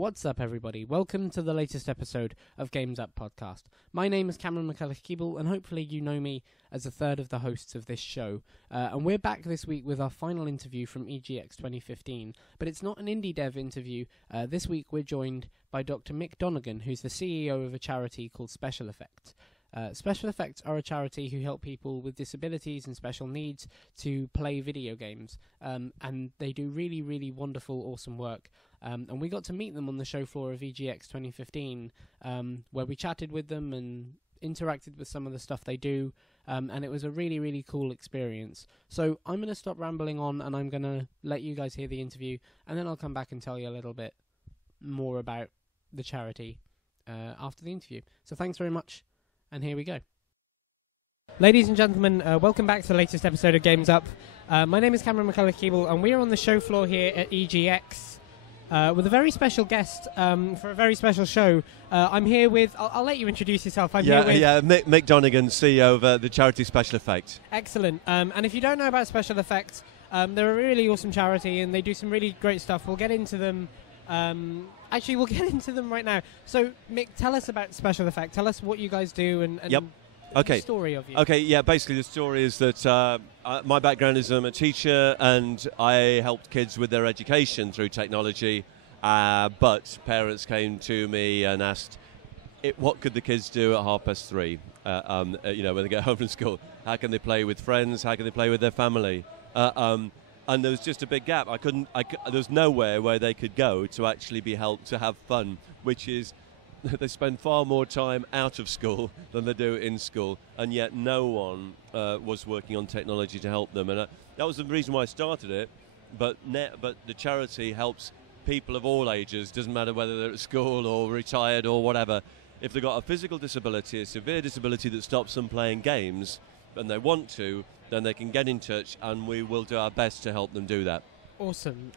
What's up, everybody? Welcome to the latest episode of Games Up Podcast. My name is Cameron McCulloch-Keeble, and hopefully you know me as a third of the hosts of this show. And we're back this week with our final interview from EGX 2015, but it's not an indie dev interview. This week we're joined by Dr. Mick Donegan, who's the CEO of a charity called Special Effects. Special Effects are a charity who help people with disabilities and special needs to play video games, and they do really, really wonderful, awesome work. And we got to meet them on the show floor of EGX 2015, where we chatted with them and interacted with some of the stuff they do, and it was a really, really cool experience. So I'm going to stop rambling on, and I'm going to let you guys hear the interview, and then I'll come back and tell you a little bit more about the charity after the interview. So thanks very much. And here we go. Ladies and gentlemen, welcome back to the latest episode of Games Up. My name is Cameron McCulloch-Keeble, and we are on the show floor here at EGX with a very special guest for a very special show. I'm here with... I'll let you introduce yourself. Mick Donegan, CEO of the charity Special Effects. Excellent. And if you don't know about Special Effects, they're a really awesome charity, and they do some really great stuff. We'll get into them... Actually, we'll get into them right now. So, Mick, tell us about Special Effects. Tell us what you guys do and the story of you. Basically the story is that my background is I'm a teacher and I helped kids with their education through technology, but parents came to me and asked, what could the kids do at 3:30, when they get home from school? How can they play with friends? How can they play with their family? And there was just a big gap. There was nowhere where they could go to actually be helped to have fun, which is they spend far more time out of school than they do in school, and yet no one was working on technology to help them. And that was the reason why I started it. But the charity helps people of all ages, doesn't matter whether they're at school or retired or whatever. If they've got a physical disability, a severe disability that stops them playing games, and they want to, then they can get in touch, and we will do our best to help them do that. Awesome.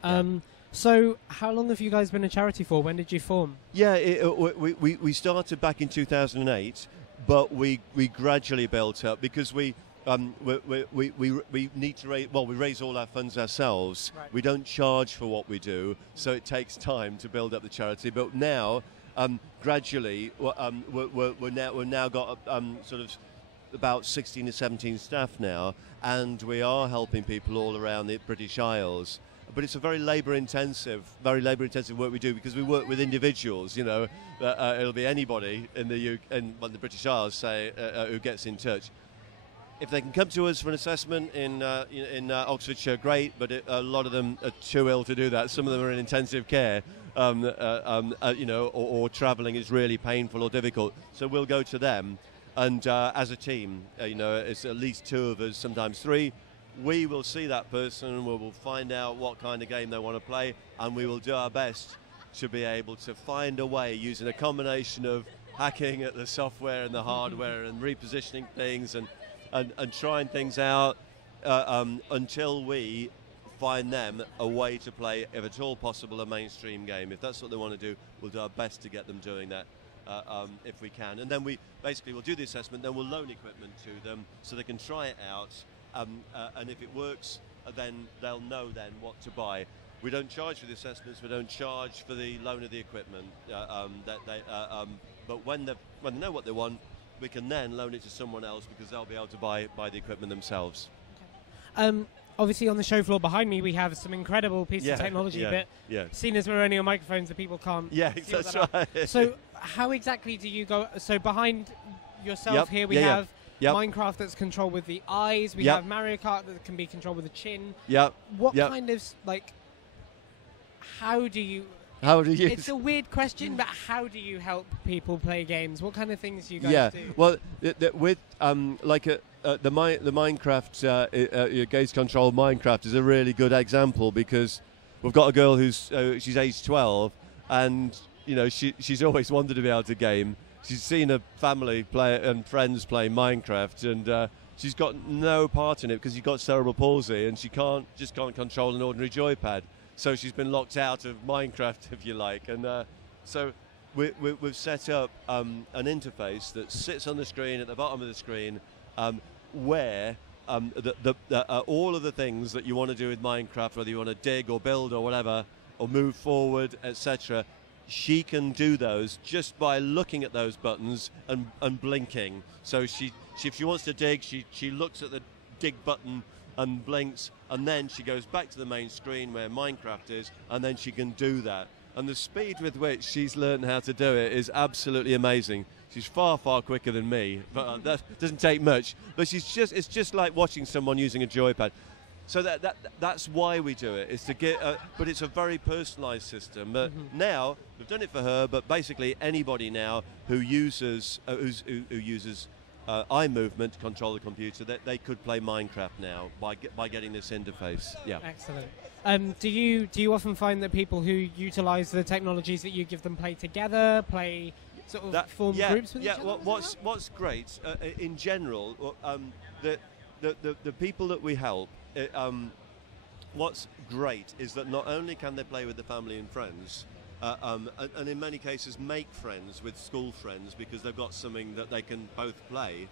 So how long have you guys been a charity for? When did you form? We started back in 2008, but we gradually built up because we need to raise. Well, we raise all our funds ourselves. Right. We don't charge for what we do, so it takes time to build up the charity. But now, gradually, we're now got sort of about 16 to 17 staff now, and we are helping people all around the British Isles. But it's a very labour-intensive work we do, because we work with individuals. It'll be anybody in the the British Isles, say, who gets in touch. If they can come to us for an assessment in Oxfordshire, great. But a lot of them are too ill to do that. Some of them are in intensive care, or travelling is really painful or difficult. So we'll go to them. And as a team, it's at least two of us, sometimes three. We will see that person, we will find out what kind of game they want to play, and we will do our best to be able to find a way, using a combination of hacking at the software and the hardware and repositioning things and trying things out until we find them a way to play, if at all possible, a mainstream game. If that's what they want to do, we'll do our best to get them doing that. If we can, and then we'll do the assessment, then we'll loan equipment to them so they can try it out, and if it works, then they'll know then what to buy. We don't charge for the assessments, we don't charge for the loan of the equipment, but when they know what they want, we can then loan it to someone else, because they'll be able to buy the equipment themselves. Okay. Obviously, on the show floor behind me, we have some incredible pieces of technology, but seeing as we're only on microphones, the people can't see that's that right. So how exactly do you go? So behind yourself here, we have Minecraft that's controlled with the eyes. We have Mario Kart that can be controlled with the chin. What kind of, how do you... It's a weird question, but how do you help people play games? What kind of things do you guys do? Well, with the Minecraft gaze control Minecraft is a really good example, because we've got a girl who's she's age 12, and she's always wanted to be able to game. She's seen her family play and friends play Minecraft, and she's got no part in it because she's got cerebral palsy, and she can't control an ordinary joypad. So she's been locked out of Minecraft, if you like. And so we've set up an interface that sits on the screen, at the bottom of the screen, where all of the things that you want to do with Minecraft, whether you want to dig or build or whatever, or move forward, etc., she can do those just by looking at those buttons and blinking. So if she wants to dig, she looks at the dig button and blinks, and then she goes back to the main screen where Minecraft is, and then she can do that. And the speed with which she's learned how to do it is absolutely amazing. She's far, far quicker than me, but that doesn't take much. But it's just like watching someone using a joypad. So that's why we do it, is to get, but it's a very personalised system. But now, we've done it for her, but basically anybody now who uses eye movement to control the computer, that they could play Minecraft now by getting this interface. Yeah. Excellent. Do you often find that people who utilise the technologies that you give them play together, sort of form groups with each other? Yeah. What's great in general, the people that we help. What's great is that not only can they play with the family and friends, and in many cases make friends with school friends because they've got something that they can both play,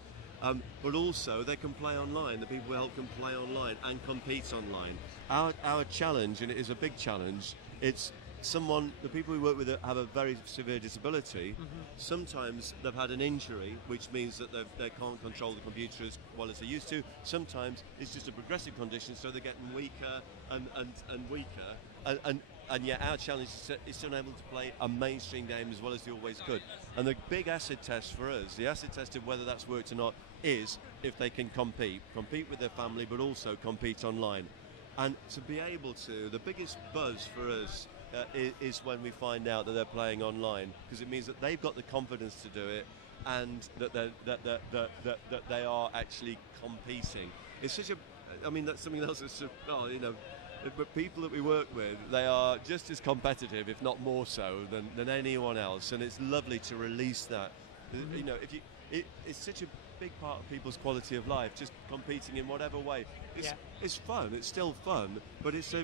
but also they can play online. The people we help can play online and compete online. Our challenge, and it is a big challenge, it's the people we work with have a very severe disability. Sometimes they've had an injury, which means that they can't control the computer as well as they used to. Sometimes it's just a progressive condition, so they're getting weaker and weaker. And yet our challenge is to enable them to play a mainstream game as well as they always could. And the big acid test for us, the acid test of whether that's worked or not, is if they can compete with their family, but also compete online. And to be able to, the biggest buzz for us is when we find out that they're playing online, because it means that they've got the confidence to do it, and that they are actually competing. It's such that's something else that's but people that we work with, they are just as competitive, if not more so, than anyone else, and it's lovely to release that. It's such a big part of people's quality of life, just competing in whatever way. It's fun. It's still fun, but it's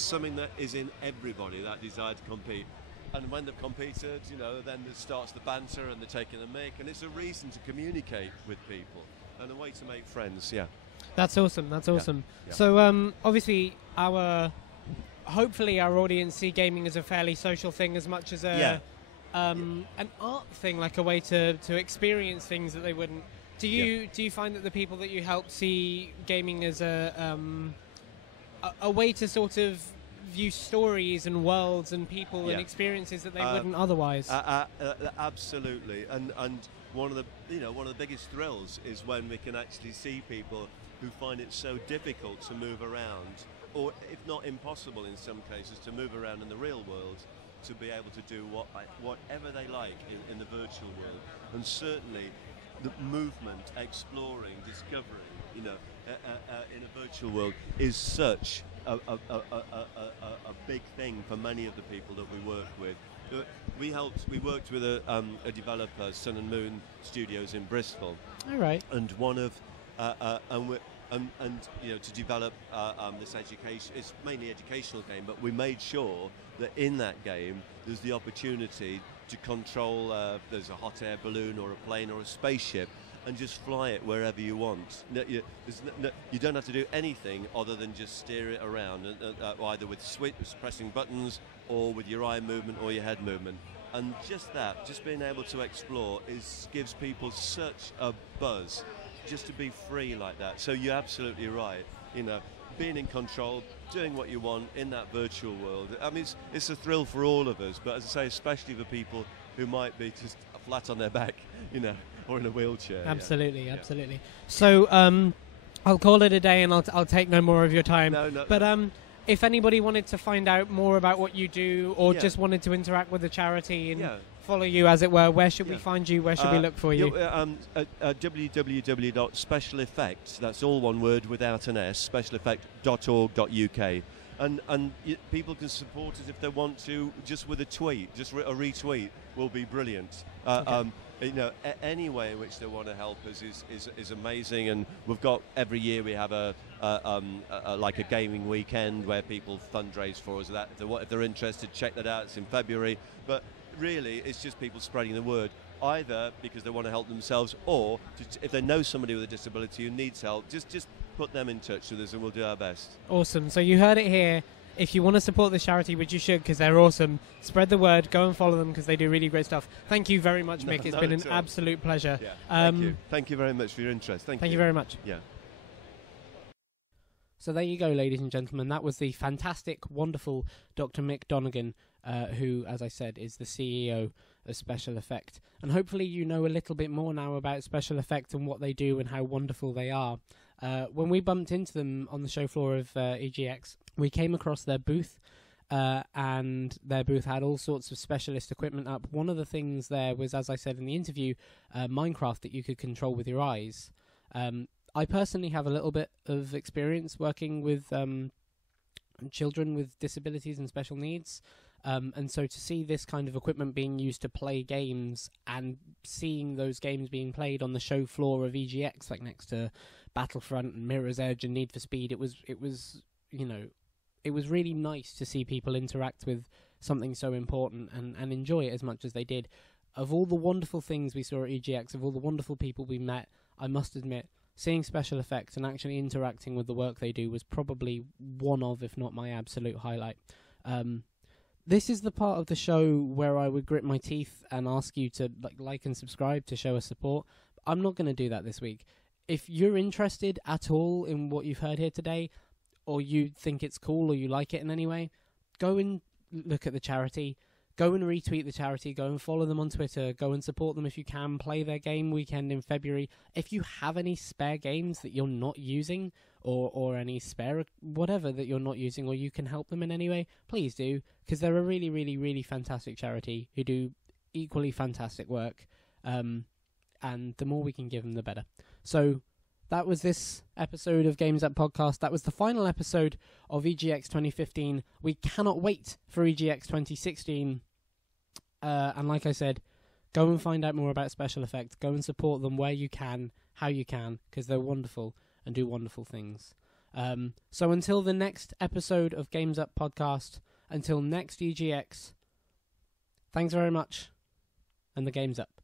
something that is in everybody, that desire to compete. And when they've competed, then it starts the banter and the taking the mick, and it's a reason to communicate with people and a way to make friends. Yeah. That's awesome. Yeah. So obviously hopefully our audience see gaming as a fairly social thing as much as an art thing, like a way to experience things that they wouldn't. Do you find that the people that you help see gaming as a way to sort of view stories and worlds and people and experiences that they wouldn't otherwise? Absolutely, and one of the biggest thrills is when we can actually see people who find it so difficult to move around, or if not impossible in some cases, to move around in the real world, to be able to do whatever they like in the virtual world. And certainly the movement, exploring, discovering, in a virtual world is such a big thing for many of the people that we work with. We worked with a developer, Sun and Moon Studios in Bristol. All right. And one of to develop this education, it's mainly educational game, but we made sure that in that game there's the opportunity to control there's a hot air balloon or a plane or a spaceship and just fly it wherever you want. You don't have to do anything other than just steer it around, either with pressing buttons or with your eye movement or your head movement. And just being able to explore gives people such a buzz, just to be free like that. So you're absolutely right. Being in control, doing what you want in that virtual world. I mean, it's a thrill for all of us, but as I say, especially for people who might be just flat on their back, or in a wheelchair. Absolutely. So I'll call it a day, and I'll take no more of your time. No. But if anybody wanted to find out more about what you do, or just wanted to interact with the charity and follow you, as it were, where should we find you? Where should we look for you? www.specialeffect, that's all one word without an S, specialeffect.org.uk. And people can support us if they want to, just with a tweet, just a retweet will be brilliant. Any way in which they want to help us is amazing, and we've got every year we have a gaming weekend where people fundraise for us. If they're interested, check that out. It's in February, but really it's just people spreading the word, either because they want to help themselves, or if they know somebody with a disability who needs help, just put them in touch with us and we'll do our best. Awesome. So you heard it here. if you want to support this charity, which you should because they're awesome, spread the word, go and follow them because they do really great stuff. Thank you very much, Mick. It's been an absolute pleasure. Yeah. Thank you very much for your interest. Thank you very much. Yeah. So there you go, ladies and gentlemen. That was the fantastic, wonderful Dr. Mick Donegan, who, as I said, is the CEO of Special Effect. And hopefully you know a little bit more now about Special Effect and what they do and how wonderful they are. When we bumped into them on the show floor of EGX, we came across their booth, and their booth had all sorts of specialist equipment up. One of the things there was, as I said in the interview, Minecraft that you could control with your eyes. I personally have a little bit of experience working with children with disabilities and special needs, and so to see this kind of equipment being used to play games and seeing those games being played on the show floor of EGX, like next to Battlefront and Mirror's Edge and Need for Speed, it was really nice to see people interact with something so important and enjoy it as much as they did. Of all the wonderful things we saw at EGX, of all the wonderful people we met, I must admit, seeing Special Effects and actually interacting with the work they do was probably one of, if not my absolute highlight. This is the part of the show where I would grit my teeth and ask you to like and subscribe to show us support. I'm not going to do that this week. If you're interested at all in what you've heard here today, or you think it's cool or you like it in any way, go and look at the charity. Go and retweet the charity, go and follow them on Twitter, go and support them if you can, play their game weekend in February. If you have any spare games that you're not using, or any spare whatever that you're not using, or you can help them in any way, please do, because they're a really, really, really fantastic charity who do equally fantastic work, and the more we can give them, the better. So that was this episode of Games Up Podcast. That was the final episode of EGX 2015. We cannot wait for EGX 2016. And like I said, go and find out more about Special Effects. Go and support them where you can, how you can, because they're wonderful and do wonderful things. So until the next episode of Games Up Podcast, until next EGX, thanks very much, and the game's up.